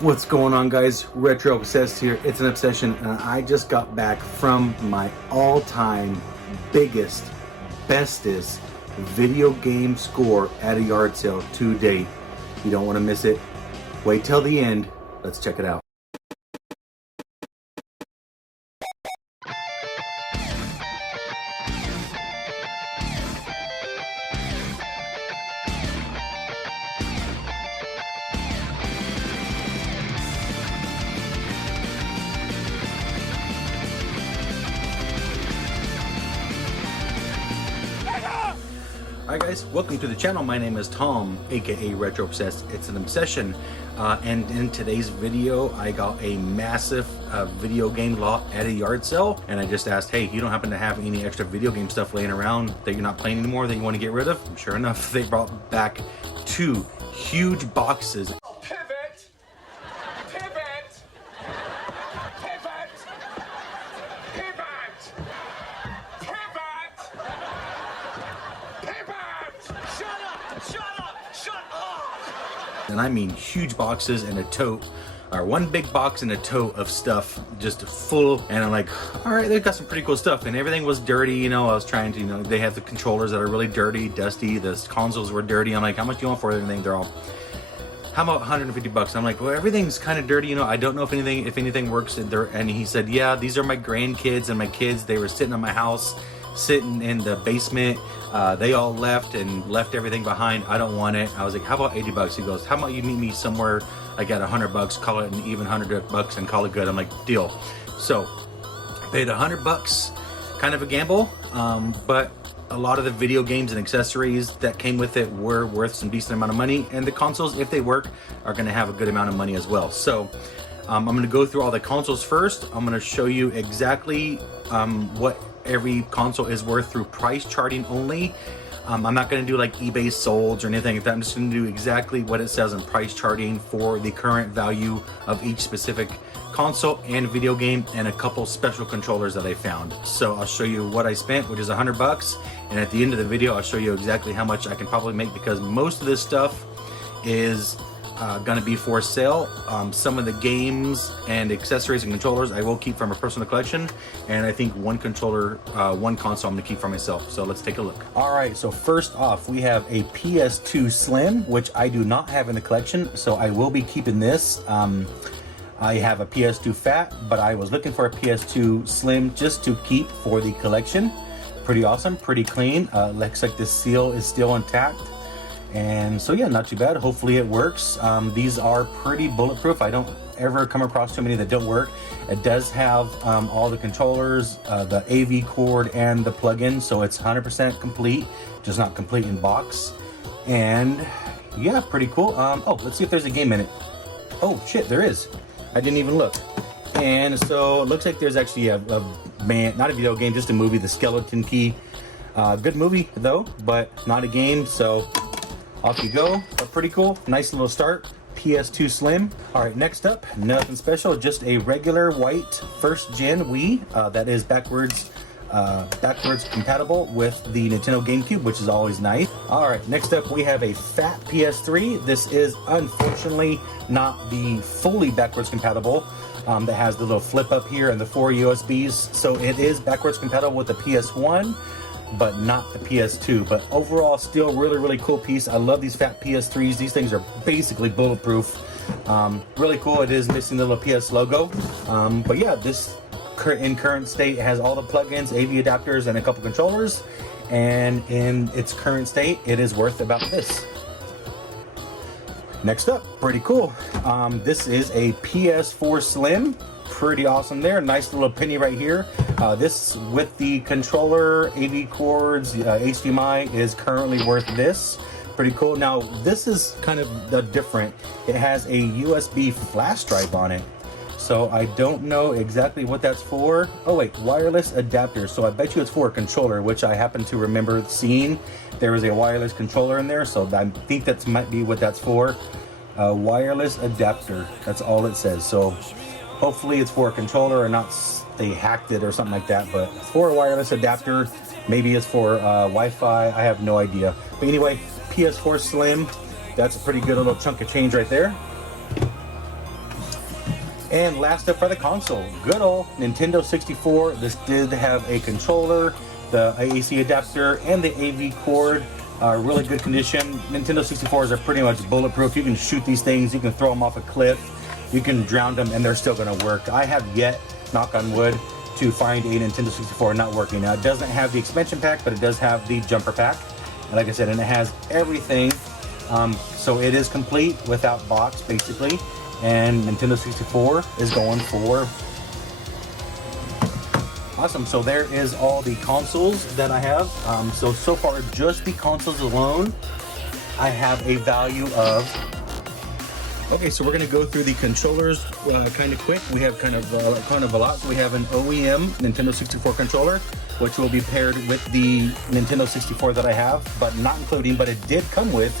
What's going on, guys? Retro Obsessed here. It's an obsession, and I just got back from my all-time biggest, bestest video game score at a yard sale to date. You don't want to miss it. Wait till the end. Let's check it out. Hi guys, welcome to the channel. My name is Tom, aka Retro Obsessed. It's an obsession, and in today's video I got a massive video game lot at a yard sale, and I just asked, hey, you don't happen to have any extra video game stuff laying around that you're not playing anymore that you want to get rid of? And sure enough, they brought back two huge boxes. And I mean huge boxes and a tote, or one big box and a tote of stuff just full. And I'm like, all right, they've got some pretty cool stuff. And everything was dirty, you know. I was trying to, you know, they have the controllers that are really dirty, dusty. The consoles were dirty. I'm like, how much do you want for everything? They're all, how about 150 bucks? I'm like, well, everything's kind of dirty, you know. I don't know if anything works. And he said, yeah, these are my grandkids and my kids. They were sitting at my house, sitting in the basement. They all left everything behind. I don't want it. I was like, how about 80 bucks? He goes, how about you meet me somewhere? I got 100 bucks, call it an even 100 bucks and call it good. I'm like, deal. So paid 100 bucks, kind of a gamble. But a lot of the video games and accessories that came with it were worth some decent amount of money. And the consoles, if they work, are gonna have a good amount of money as well. So I'm gonna go through all the consoles first. I'm gonna show you exactly what every console is worth through price charting only. I'm not going to do like eBay solds or anything like that. I'm just going to do exactly what it says in price charting for the current value of each specific console and video game, and a couple special controllers that I found. So I'll show you what I spent, which is 100 bucks. And at the end of the video, I'll show you exactly how much I can probably make, because most of this stuff is gonna be for sale. Some of the games and accessories and controllers I will keep from a personal collection, and I think one controller, one console I'm gonna keep for myself. So let's take a look. All right, so first off, we have a PS2 Slim, which I do not have in the collection, so I will be keeping this. I have a PS2 Fat, but I was looking for a PS2 Slim just to keep for the collection. Pretty awesome, pretty clean. Looks like the seal is still intact. And so yeah, not too bad. Hopefully it works. These are pretty bulletproof. I don't ever come across too many that don't work. It does have all the controllers, the AV cord, and the plug-in, so it's 100% complete, just not complete in box. And yeah, pretty cool. Oh, let's see if there's a game in it. Oh shit, there is. I didn't even look. And so it looks like there's actually a man, not a video game, just a movie, The Skeleton Key. Good movie though, but not a game. So off you go. But pretty cool. Nice little start. PS2 Slim. All right, next up, nothing special, just a regular white first gen Wii that is backwards compatible with the Nintendo GameCube, which is always nice. All right, next up we have a fat PS3. This is unfortunately not the fully backwards compatible that has the little flip up here and the 4 USBs. So it is backwards compatible with the PS1, but not the PS2. But overall, still really cool piece. I love these fat PS3s. These things are basically bulletproof. Really cool. It is missing the little PS logo. But yeah, this in current state has all the plugins, AV adapters, and a couple controllers. And in its current state, it is worth about this. Next up, pretty cool. This is a PS4 Slim. Pretty awesome there. Nice little penny right here. This with the controller, AV cords, HDMI is currently worth this. Pretty cool. Now this is kind of different. It has a USB flash drive on it. So I don't know exactly what that's for. Oh wait, wireless adapter. So I bet you it's for a controller, which I happen to remember seeing. There is a wireless controller in there, so I think that might be what that's for. Wireless adapter. That's all it says. So hopefully it's for a controller or not. They hacked it or something like that. But for a wireless adapter, maybe it's for Wi-Fi. I have no idea. But anyway, PS4 Slim. That's a pretty good little chunk of change right there. And last up for the console, good old Nintendo 64. This did have a controller, the AC adapter, and the AV cord. Really good condition. Nintendo 64s are pretty much bulletproof. You can shoot these things, you can throw them off a cliff, you can drown them, and they're still going to work. I have yet, knock on wood, to find a Nintendo 64 not working. Now, it doesn't have the expansion pack, but it does have the jumper pack. And like I said, and it has everything. So it is complete without box, basically. And Nintendo 64 is going for awesome. So there is all the consoles that I have. So far, just the consoles alone, I have a value of... Okay, so we're going to go through the controllers kind of quick. We have kind of a lot. So we have an OEM Nintendo 64 controller, which will be paired with the Nintendo 64 that I have, but not including, but it did come with.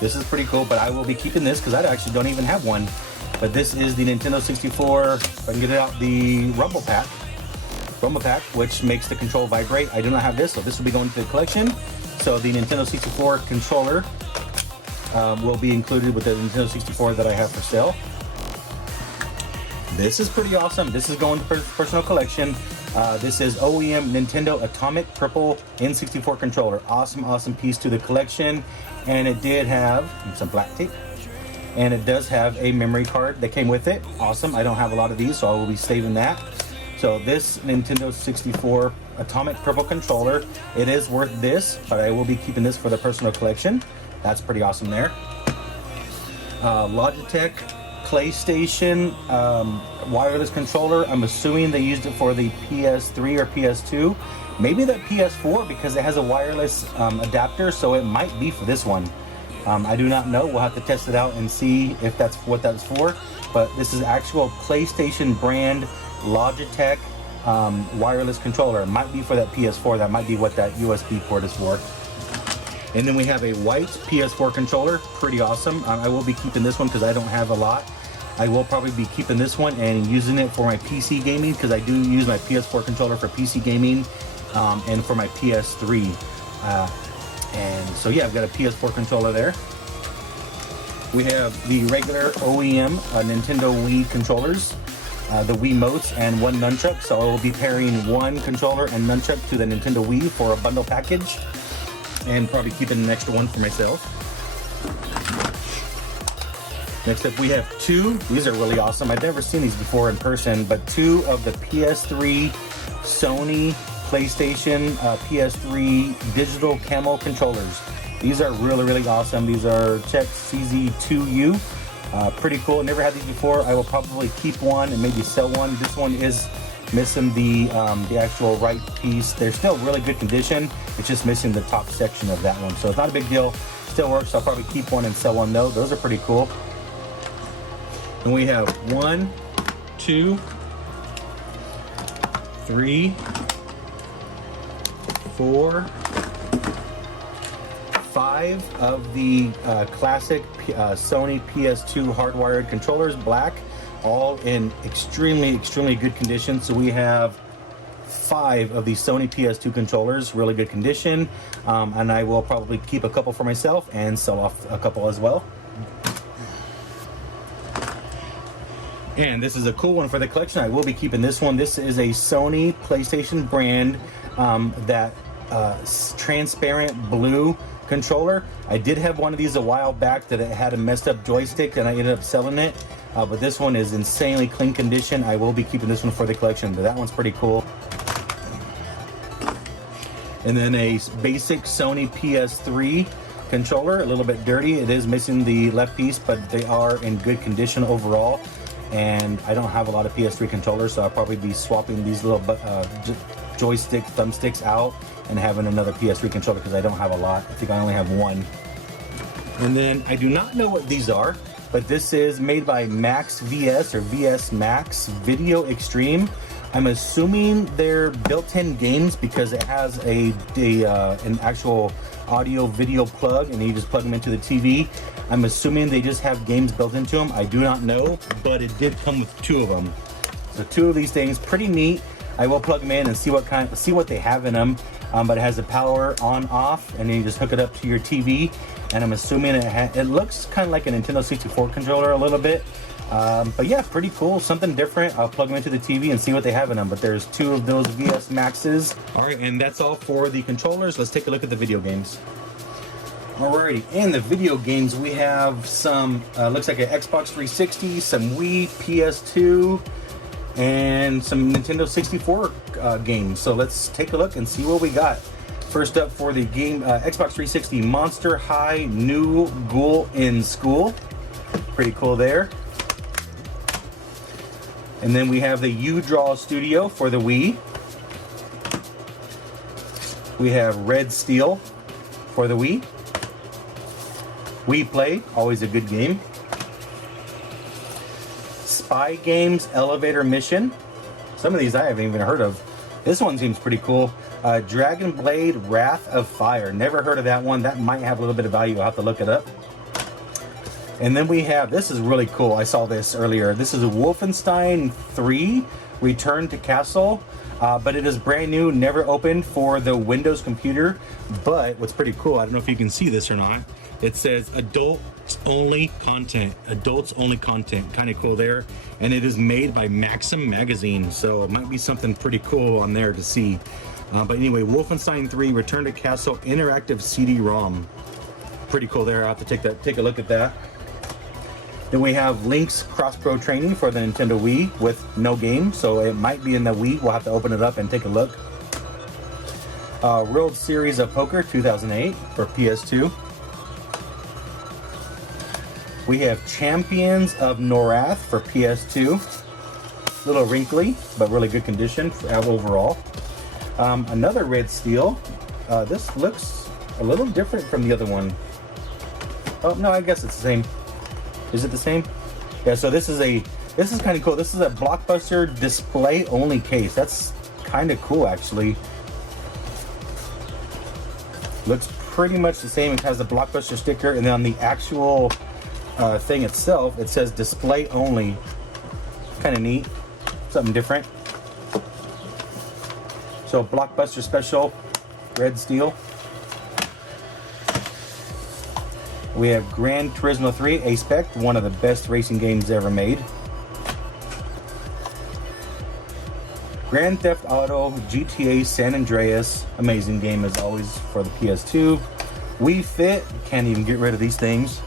This is pretty cool, but I will be keeping this because I actually don't even have one. But this is the Nintendo 64, if I can get it out, the Rumble Pack, which makes the control vibrate. I do not have this, so this will be going to the collection. So the Nintendo 64 controller will be included with the Nintendo 64 that I have for sale. This is pretty awesome. This is going to personal collection. This is OEM Nintendo Atomic Purple N64 controller. Awesome piece to the collection. And it did have some black tape. And it does have a memory card that came with it. Awesome. I don't have a lot of these, so I will be saving that. So this Nintendo 64 Atomic Purple controller, it is worth this, but I will be keeping this for the personal collection. That's pretty awesome there. Logitech PlayStation wireless controller. I'm assuming they used it for the PS3 or PS2. Maybe that PS4 because it has a wireless adapter, so it might be for this one. I do not know. We'll have to test it out and see if that's what that's for. But this is actual PlayStation brand Logitech wireless controller. It might be for that PS4. That might be what that USB port is for. And then we have a white PS4 controller. Pretty awesome. I will be keeping this one because I don't have a lot. I will probably be keeping this one and using it for my PC gaming because I do use my PS4 controller for PC gaming and for my PS3. And so yeah, I've got a PS4 controller there. We have the regular OEM Nintendo Wii controllers, the Wiimotes, and one nunchuck. So I will be pairing one controller and nunchuck to the Nintendo Wii for a bundle package, and probably keeping an extra one for myself. Next up, we have two. These are really awesome. I've never seen these before in person, but two of the PS3, Sony, PlayStation, PS3 digital camo controllers. These are really awesome. These are Czech CZ2U. Pretty cool. Never had these before. I will probably keep one and maybe sell one. This one is missing the actual right piece. They're still really good condition. It's just missing the top section of that one. So it's not a big deal. Still works. I'll probably keep one and sell one though. Those are pretty cool. And we have 1, 2, 3, 4, 5 of the classic Sony PS2 hardwired controllers, black, all in extremely good condition. So we have 5 of the Sony PS2 controllers, really good condition, and I will probably keep a couple for myself and sell off a couple as well. And this is a cool one for the collection. I will be keeping this one. This is a Sony PlayStation brand that transparent blue controller. I did have one of these a while back that it had a messed up joystick and I ended up selling it. But this one is insanely clean condition. I will be keeping this one for the collection, but that one's pretty cool. And then a basic Sony PS3 controller, a little bit dirty. It is missing the left piece, but they are in good condition overall. And I don't have a lot of PS3 controllers, so I'll probably be swapping these little joystick thumbsticks out and having another PS3 controller because I don't have a lot. I think I only have one. And then I do not know what these are, but this is made by Max VS or VS Max Video Extreme. I'm assuming they're built-in games because it has an actual audio video plug and you just plug them into the TV. I'm assuming they just have games built into them. I do not know, but it did come with 2 of them. So 2 of these things, pretty neat. I will plug them in and see what they have in them. But it has the power on off and then you just hook it up to your TV. And I'm assuming it looks kind of like a Nintendo 64 controller a little bit. But yeah, pretty cool, something different. I'll plug them into the TV and see what they have in them. But there's 2 of those VS Maxes. All right, and that's all for the controllers. Let's take a look at the video games. Alrighty, in the video games we have some, looks like an Xbox 360, some Wii, PS2, and some Nintendo 64 games. So let's take a look and see what we got. First up for the game, Xbox 360, Monster High New Ghoul in School. Pretty cool there. And then we have the U-Draw Studio for the Wii. We have Red Steel for the Wii. Wii Play, always a good game. Spy Games Elevator Mission. Some of these I haven't even heard of. This one seems pretty cool. Dragon Blade Wrath of Fire. Never heard of that one. That might have a little bit of value. I'll have to look it up. And then we have, this is really cool. I saw this earlier. This is Wolfenstein 3 Return to Castle. But it is brand new, never opened for the Windows computer. But what's pretty cool, I don't know if you can see this or not. It says adults only content. Adults only content. Kind of cool there. And it is made by Maxim Magazine. So it might be something pretty cool on there to see. But anyway, Wolfenstein 3 Return to Castle interactive CD-ROM. Pretty cool there. I'll have to take a look at that. Then we have Link's Cross Pro Training for the Nintendo Wii with no game. So it might be in the Wii. We'll have to open it up and take a look. World Series of Poker 2008 for PS2. We have Champions of Norath for PS2. A little wrinkly, but really good condition overall. Another Red Steel. This looks a little different from the other one. Oh, no, I guess it's the same. Is it the same? Yeah, so this is kind of cool. This is a Blockbuster display only case. That's kind of cool, actually. Looks pretty much the same. It has the Blockbuster sticker, and then on the actual thing itself, it says display only. Kind of neat, something different. So Blockbuster special, Red Steel. We have Gran Turismo 3 A-Spec, one of the best racing games ever made. Grand Theft Auto GTA San Andreas, amazing game as always for the PS2. Wii Fit, can't even get rid of these things.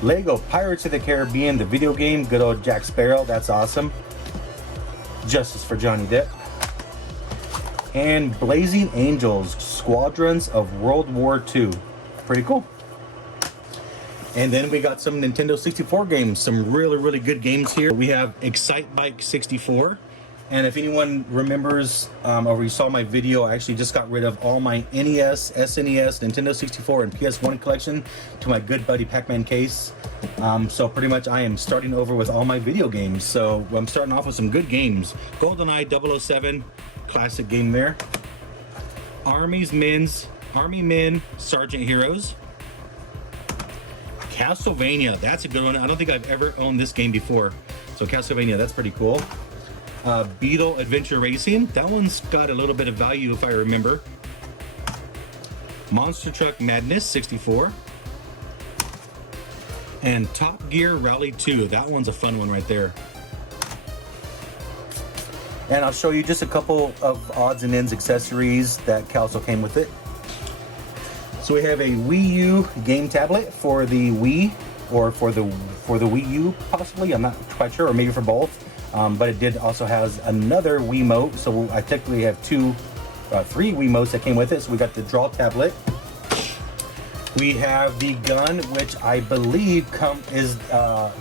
Lego Pirates of the Caribbean, the video game, good old Jack Sparrow, that's awesome. Justice for Johnny Depp. And Blazing Angels, Squadrons of World War II. Pretty cool. And then we got some Nintendo 64 games, some really good games here. We have Excite Bike 64. And if anyone remembers, or you saw my video, I actually just got rid of all my NES, SNES, Nintendo 64, and PS1 collection to my good buddy Pac-Man case. So pretty much I am starting over with all my video games. So I'm starting off with some good games. GoldenEye 007, classic game there. Army Men, Sergeant Heroes. Castlevania, that's a good one. I don't think I've ever owned this game before. So Castlevania, that's pretty cool. Beetle Adventure Racing, that one's got a little bit of value if I remember. Monster Truck Madness 64. And Top Gear Rally 2, that one's a fun one right there. And I'll show you just a couple of odds and ends accessories that also came with it. So we have a Wii U game tablet for the Wii, or for the Wii U possibly, I'm not quite sure, or maybe for both. But it did also has another Wiimote, so I technically have three Wiimotes that came with it. So we got the Draw tablet. We have the gun, which I believe is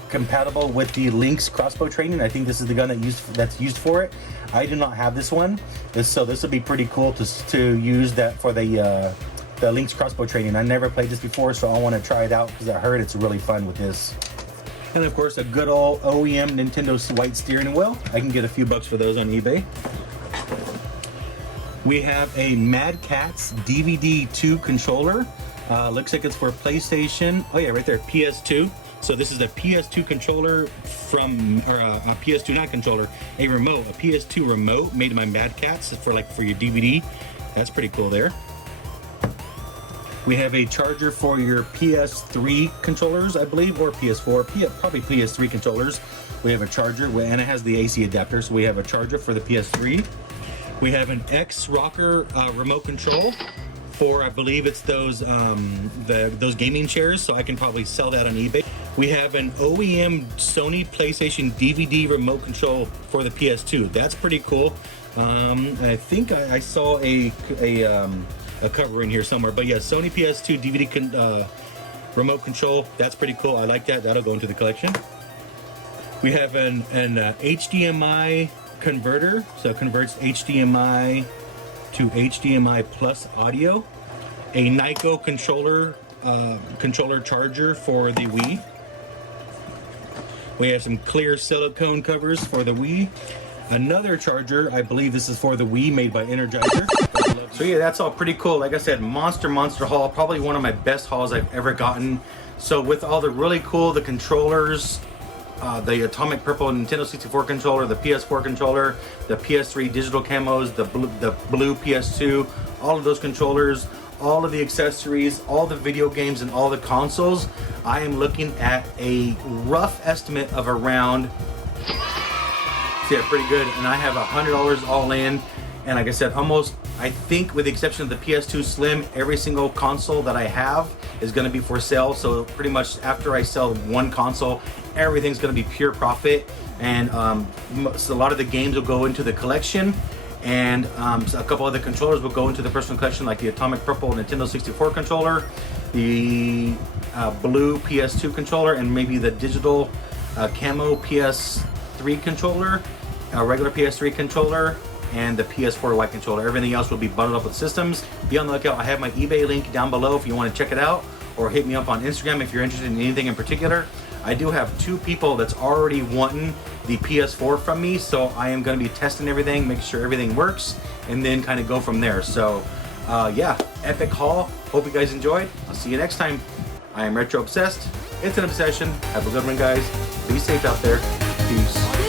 compatible with the Link's crossbow training. I think this is the gun that's used for it. I do not have this one, so this would be pretty cool to use that for the Link's crossbow training. I never played this before, so I want to try it out because I heard it's really fun with this. And of course, a good old OEM Nintendo white steering wheel. I can get a few bucks for those on eBay. We have a Mad Catz DVD 2 controller. Looks like it's for PlayStation. Oh yeah, right there, PS2. So this is a PS2 controller or a PS2 not controller, a remote, a PS2 remote made by Mad Catz for your DVD. That's pretty cool there. We have a charger for your PS3 controllers, I believe, or PS4, probably PS3 controllers. We have a charger, and it has the AC adapter, so we have a charger for the PS3. We have an X rocker remote control for, I believe it's those gaming chairs, so I can probably sell that on eBay. We have an OEM Sony PlayStation DVD remote control for the PS2. That's pretty cool. I think I saw a cover in here somewhere, but yeah, Sony PS2 DVD remote control. That's pretty cool. I like that. That'll go into the collection. We have an HDMI converter, so it converts HDMI to HDMI plus audio. A Nyko controller charger for the Wii. We have some clear silicone covers for the Wii. Another charger, I believe this is for the Wii, made by Energizer. So yeah, that's all pretty cool. Like I said, monster haul. Probably one of my best hauls I've ever gotten. So with all the really cool, the controllers, the Atomic Purple Nintendo 64 controller, the PS4 controller, the PS3 digital camos, the blue PS2, all of those controllers, all of the accessories, all the video games, and all the consoles, I am looking at a rough estimate of around, yeah, pretty good. And I have $100 all in. And like I said, almost, I think with the exception of the PS2 Slim, every single console that I have is going to be for sale. So pretty much after I sell one console, everything's going to be pure profit. And so a lot of the games will go into the collection. And so a couple other controllers will go into the personal collection, like the Atomic Purple Nintendo 64 controller, the blue PS2 controller, and maybe the digital camo PS3 controller, a regular PS3 controller, and the PS4 white controller. Everything else will be bundled up with systems. Be on the lookout. I have my eBay link down below if you want to check it out, or hit me up on Instagram if you're interested in anything in particular. I do have 2 people that's already wanting the PS4 from me, so I am going to be testing everything, make sure everything works, and then kind of go from there. So yeah, epic haul. Hope you guys enjoyed. I'll see you next time. I am Retro Obsessed. It's an obsession. Have a good one, guys. Be safe out there. Peace.